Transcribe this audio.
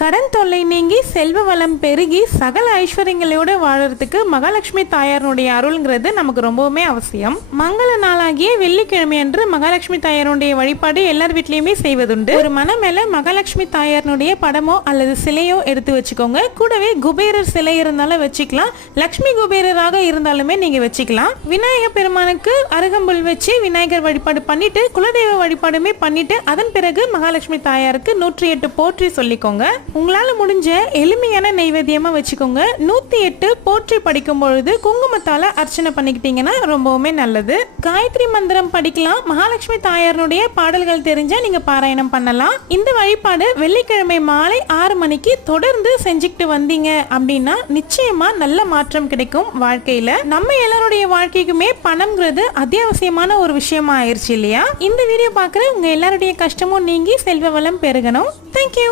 கடன் தொல்லை நீங்கி செல்வ வளம் பெருகி சகல ஐஸ்வர்யங்களோட வாழறதுக்கு மகாலட்சுமி தாயாருடைய அருள்ங்கிறது நமக்கு ரொம்பவுமே அவசியம். மங்கள நாளாகிய வெள்ளிக்கிழமை அன்று மகாலட்சுமி தாயாருடைய வழிபாடு எல்லார் வீட்லயுமே செய்வதுண்டு. ஒரு மன மேல மகாலட்சுமி தாயாருடைய படமோ அல்லது சிலையோ எடுத்து வச்சுக்கோங்க. கூடவே குபேரர் சிலை இருந்தாலும் வச்சுக்கலாம், லட்சுமி குபேரராக இருந்தாலுமே நீங்க வச்சுக்கலாம். விநாயகர் பெருமானுக்கு அருகம்புல் வச்சு விநாயகர் வழிபாடு பண்ணிட்டு குலதெய்வ வழிபாடுமே பண்ணிட்டு அதன் பிறகு மகாலட்சுமி தாயாருக்கு 108 போற்றி சொல்லிக்கோங்க. உங்களால முடிஞ்ச எளிமையான நைவேத்தியமா வச்சுக்கோங்க. 108 போற்றி படிக்கும் பொழுது குங்குமத்தால அர்ச்சனை பண்ணிக்கிட்டீங்கன்னா ரொம்பவுமே நல்லது. காயத்ரி மந்திரம் படிக்கலாம். மகாலட்சுமி தாயாருடைய பாடல்கள் தெரிஞ்சா நீங்க பாராயணம் பண்ணலாம். இந்த வழிபாடு வெள்ளிக்கிழமை மாலை 6 மணிக்கு தொடர்ந்து செஞ்சுக்கிட்டு வந்தீங்க அப்படின்னா நிச்சயமா நல்ல மாற்றம் கிடைக்கும் வாழ்க்கையில. நம்ம எல்லாருடைய வாழ்க்கைக்குமே பணம்ங்கிறது அத்தியாவசியமான ஒரு விஷயமா ஆயிருச்சு இல்லையா? இந்த வீடியோ பார்க்குற உங்க எல்லாருடைய கஷ்டமும் நீங்கி செல்வ வளம் பெருகணும். தேங்க்யூ.